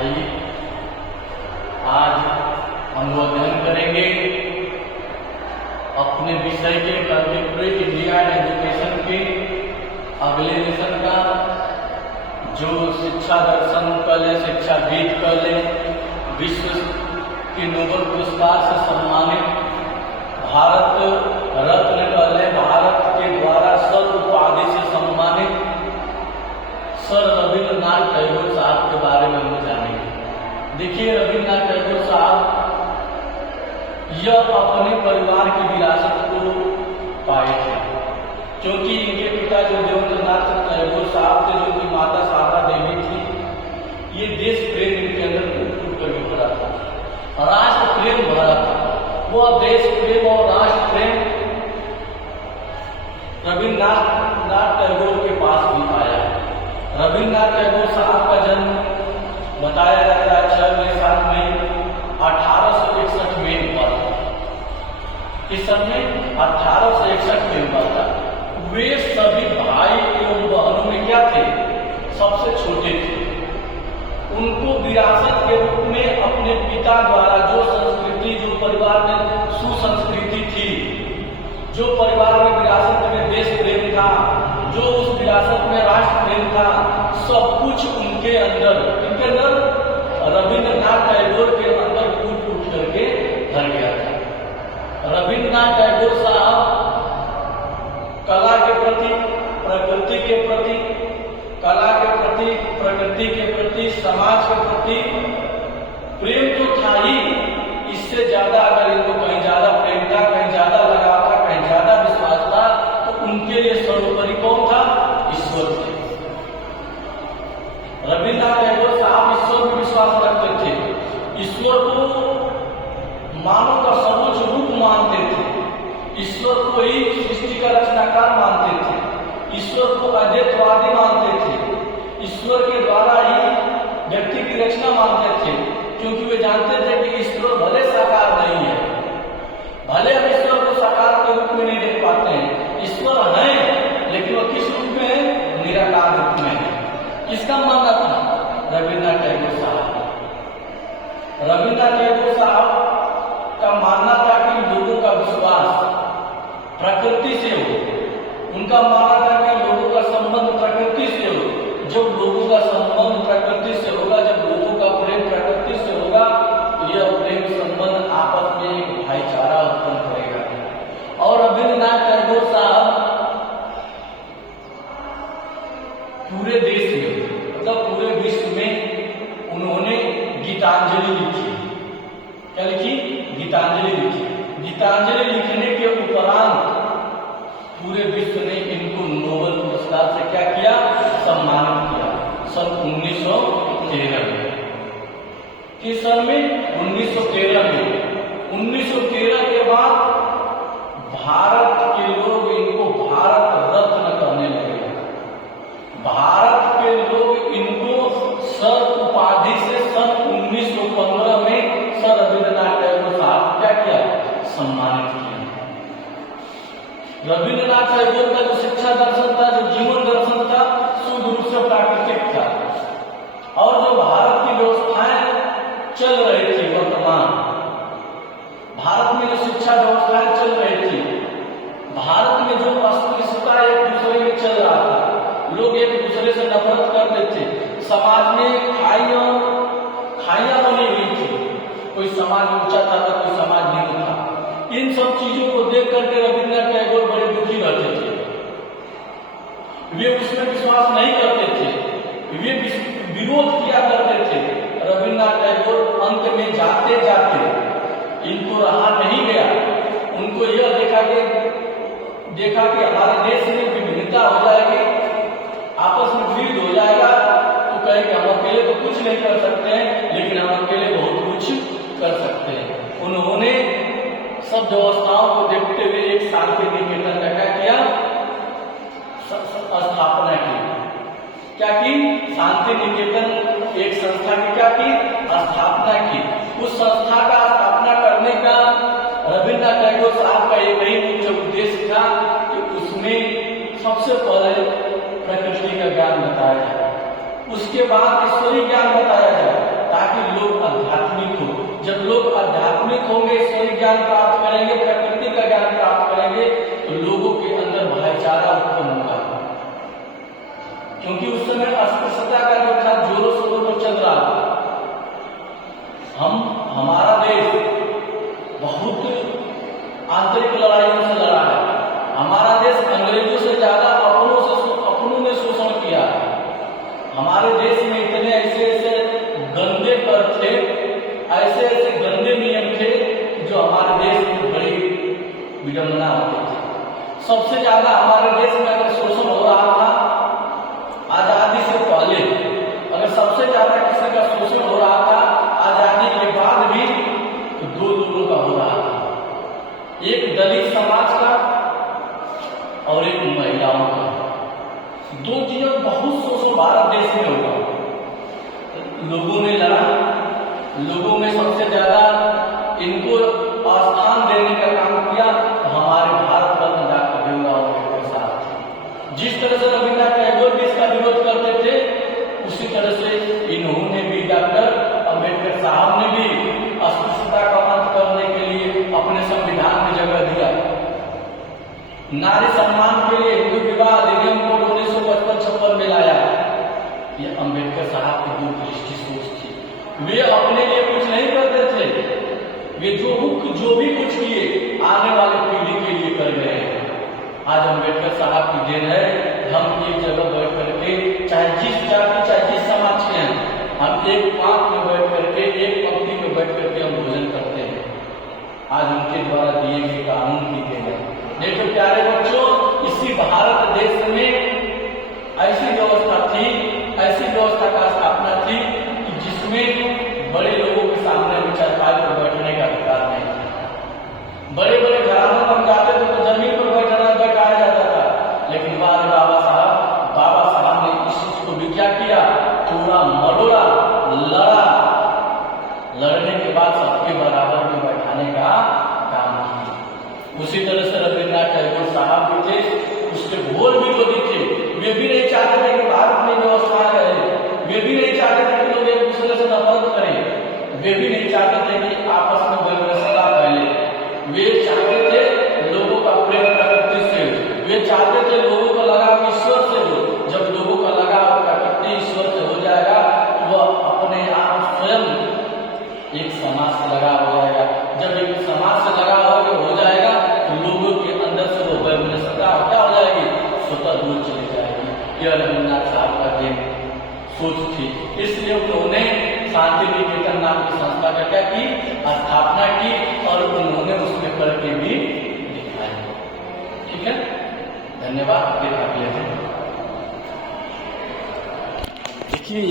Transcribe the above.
आइए आज हम लोग अध्ययन करेंगे अपने विषय के कंटेम्प्रेरी इंडिया एंड एजुकेशन के अगले लेसन का, जो शिक्षा दर्शन कर ले, शिक्षाविद कर ले, विश्व के नोबेल पुरस्कार से सम्मानित भारत रत्न कर ले, भारत के द्वारा सर्व उपाधि से सम्मानित सर रविंद्रनाथ टैगोर साहब के बारे में हम जानेंगे। देखिए, रविंद्रनाथ टैगोर साहब यह अपने परिवार की विरासत को पाए थे, क्योंकि इनके पिता जो देवेंद्रनाथ टैगोर साहब थे, जो कि माता शारदा देवी थी, ये देश प्रेम इनके अंदर फूट करके भरा था, राष्ट्र प्रेम भरा था। वह देश प्रेम और राष्ट्र प्रेम रविंद्रनाथ टैगोर के पास भी पाया है। रविंद्रनाथ टैगोर साहब का जन्म बताया जाता है 6 मई 7 मई 1861 में हुआ था। इस समय 1861 में हुआ था। वे सभी भाई एवं बहनों में क्या थे? सबसे छोटे थे। उनको विरासत के रूप में अपने पिता द्वारा जो संस्कृति, जो परिवार में सुसंस्कृति थी, जो परिवार में विरासत में देश प्रेम था, जो उस विरासत में राष्ट्र प्रेम था, सब कुछ उनके अंदर रविंद्रनाथ टैगोर के अंदर कूट कूट करके भर गया था। रविंद्रनाथ टैगोर साहब कला के प्रति, प्रकृति के प्रति, कला के प्रति, प्रकृति के प्रति, समाज के प्रति प्रेम तो था ही, इससे ज्यादा अगर इनको कहीं ज्यादा प्रेम था, कहीं ज्यादा लगाव था, कहीं ज्यादा विश्वास था, तो उनके लिए सर्वोपरि कौन था? ईश्वर थे। रविंद्रनाथ टैगोर साहब ईश्वर में विश्वास रखते थे। ईश्वर को मानव का सर्वोच्च रूप मानते थे। ईश्वर को ही सृष्टि का रचनाकार मानते थे। ईश्वर को अद्वैतवादी मानते थे। ईश्वर के द्वारा ही व्यक्ति की रचना मानते थे, क्योंकि वे जानते थे कि ईश्वर भले साकार नहीं है, भले हम ईश्वर को साकार के रूप में नहीं देख पाते हैं, ईश्वर है, लेकिन वह किस रूप में है? निराकार रूप में है। किसका मानना था? रविंद्रनाथ टैगोर साहब। रविंद्रनाथ टैगोर साहब का मानना था कि लोगों का विश्वास प्रकृति से हो। उनका मानना था कि लोगों का संबंध प्रकृति से हो। जब लोगों का संबंध प्रकृति से होगा, जब लोगों का प्रेम प्रकृति से होगा, तो यह प्रेम संबंध आपस में एक भाईचारा उत्पन्न करेगा। और रविंद्रनाथ टैगोर साहब पूरे देश में, मतलब पूरे विश्व में उन्होंने गीतांजलि लिखी। क्या लिखी? गीतांजलि लिखी। गीतांजलि लिखने के उपरांत पूरे विश्व ने इनको नोबेल पुरस्कार से क्या किया? सम्मानित किया। सन 1913 में। किस सन में? 1913 में। 1913 के बाद भारत के लोग इनको भारत रत्न कहने लगे। भारत के लोग इनको सर उपाधि से सन 1915 में सर रविंद्रनाथ टैगोर साहब क्या किया? सम्मानित किया। रविंद्रनाथ टैगोर का जो शिक्षा दर्शन था, जो जीवन दर्शन था, शुद्ध रूप से प्राकृतिक था। और जो भारत की व्यवस्थाएं चल रही थी, वर्तमान भारत में जो शिक्षा व्यवस्थाएं चल रही थी, भारत में जो अस्पृश्यता एक दूसरे में चल रहा था, लोग एक दूसरे से नफरत करते थे, समाज में खाइयां बनी हुई थी, कोई समाज ऊंचा था तो कोई समाज नीचा था। इन सब चीजों को देख करके रविंद्रनाथ टैगोर बड़े दुखी रहते थे। वे उसमें विश्वास नहीं करते थे, वे विरोध किया करते थे। रविंद्रनाथ टैगोर अंत में जाते जाते इनको रहा नहीं गया। उनको यह देखा कि हमारे देश में विभिन्नता हो जाएगी, आपस में विरोध हो जाएगा, तो कहे कि हम अकेले तो कुछ नहीं कर सकते हैं, लेकिन हम अकेले बहुत कुछ कर सकते हैं। उन्होंने सब व्यवस्थाओं को देखते हुए एक शांति निकेतन का क्या किया? स्थापना की। क्या की? शांति निकेतन एक संस्था की क्या की? स्थापना की। उस संस्था का स्थापना करने का रविंद्रनाथ टैगोर साहब का एक ही मुख्य उद्देश्य था कि उसमें सबसे पहले प्रकृति का ज्ञान बताया जाए, उसके बाद ईश्वरीय ज्ञान बताया जाए, होंगे, ईश्वरीय ज्ञान प्राप्त करेंगे, प्रकृति का ज्ञान प्राप्त करेंगे, तो लोगों के अंदर भाईचारा उत्पन्न होगा। क्योंकि उस समय अस्पृश्यता का जो था जोरों शोरों पर चल रहा था। हमारा देश बहुत आंतरिक लड़ाइयों से लड़ा है। हमारा देश अंग्रेजों से ज्यादा अपनों ने शोषण किया है। हमारे देश में इतने ऐसे गंदे कर थे, ऐसे गंदे नियम थे जो हमारे देश में बड़ी विडंबना होती थी। सबसे ज्यादा हमारे देश में अगर शोषण हो रहा था आजादी से पहले, अगर सबसे ज्यादा किसी का शोषण हो रहा था आजादी के बाद भी, तो दो लोगों का हो रहा था, एक दलित समाज का और एक महिलाओं का। दो चीजों बहुत शोषण भारत देश में होगा। लोगों ने लड़ा, लोगों में सबसे ज्यादा इनको स्थान देने का काम किया तो हमारे भारत रत्न डॉक्टर भीमराव अम्बेडकर साहब थे। जिस तरह से रविन्द्रनाथ टैगोर भी इसका विरोध करते थे, उसी तरह से इन्होंने भी, डॉक्टर अम्बेडकर साहब ने भी अस्पृश्यता का अंत करने के लिए अपने संविधान में जगह दिया। नारी सम्मान के लिए हिंदू विवाह अधिनियम को 1955-56 में लाया। ये अम्बेडकर साहब की दूरदृष्टि सोच थी। वे अपने लिए कुछ नहीं करते थे, वे जो भी कुछ किए आने वाले पीढ़ी के लिए कर गए हैं। आज अम्बेडकर साहब की देन है, हम एक जगह बैठ करके, चाहे जिस जाति चाहे जिस समाज के हैं, हम एक पांख में बैठ करके, एक पंक्ति में बैठ करके हम भोजन करते हैं। आज उनके द्वारा दिए गए कानून की देन है। नहीं तो प्यारे बच्चों, इसी भारत देश में ऐसी व्यवस्था थी, ऐसी व्यवस्था का स्थापना थी कि जिसमें बड़े लोगों के सामने भी चारपाई पर बैठने का अधिकार नहीं था। बड़े बड़े घरानों में जाते थे तो जमीन पर बैठाया जाता था। लेकिन बाबा साहब ने इस चीज को भी क्या किया, थोड़ा मरोड़ा, लड़ने के बाद सबके बराबर में बैठाने का काम किया। उसी तरह से रविन्द्रनाथ टैगोर साहब भी थे, उसके घोर विरोधी थे। वे भी नहीं चाहते थे कि भारत में व्यवस्था रहे, वे भी नहीं चाहते थे कि लोग एक दूसरे से नफरत करें, वे भी नहीं चाहते थे कि आपस में वैमनस्यता फैले। वे चाहते थे लोगों का प्रेम प्रकृति से, वे चाहते थे लोगों का लगाव ईश्वर से हो। जब लोगों का लगाव प्रकृति ईश्वर से हो जाएगा तो वह अपने आप स्वयं एक समाज से लगाव हो जाएगा। जब एक समाज से लगाव हो जाएगा तो लोगों के अंदर से वो वैमनस्यता क्या हो जाएगी, स्वतः दूर चली जाएगी। यह रविन्द्रनाथ साहब का देन सोच थी। इसलिए उन्होंने शांति निकेतन नाम की संस्था का क्या की, स्थापना की और उन्होंने उसमें करके भी दिखाया। ठीक है, धन्यवाद। फिर अगले दिन देखिए।